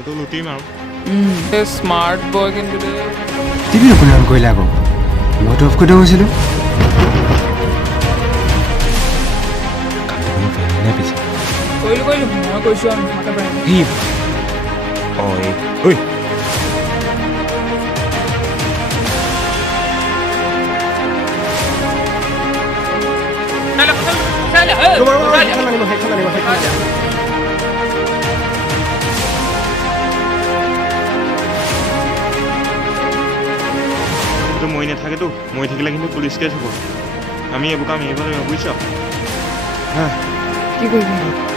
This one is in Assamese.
মালটো লুটিম আৰু স্মাৰ্ট বয় কিন্তু টিভি কোনে অন কৰিলে আকৌ মইতো অফ কৰি গৈছিলোঁ কৰিলো মই কৈছো আৰু নোহোৱাকে পাৰিম মই নাথাকেতো মই থাকিলে কিন্তু পুলিচ কেছ হ'ব আমি এইবোৰ কাম এৰিব লাগিব বুজিছ কি কৰিবি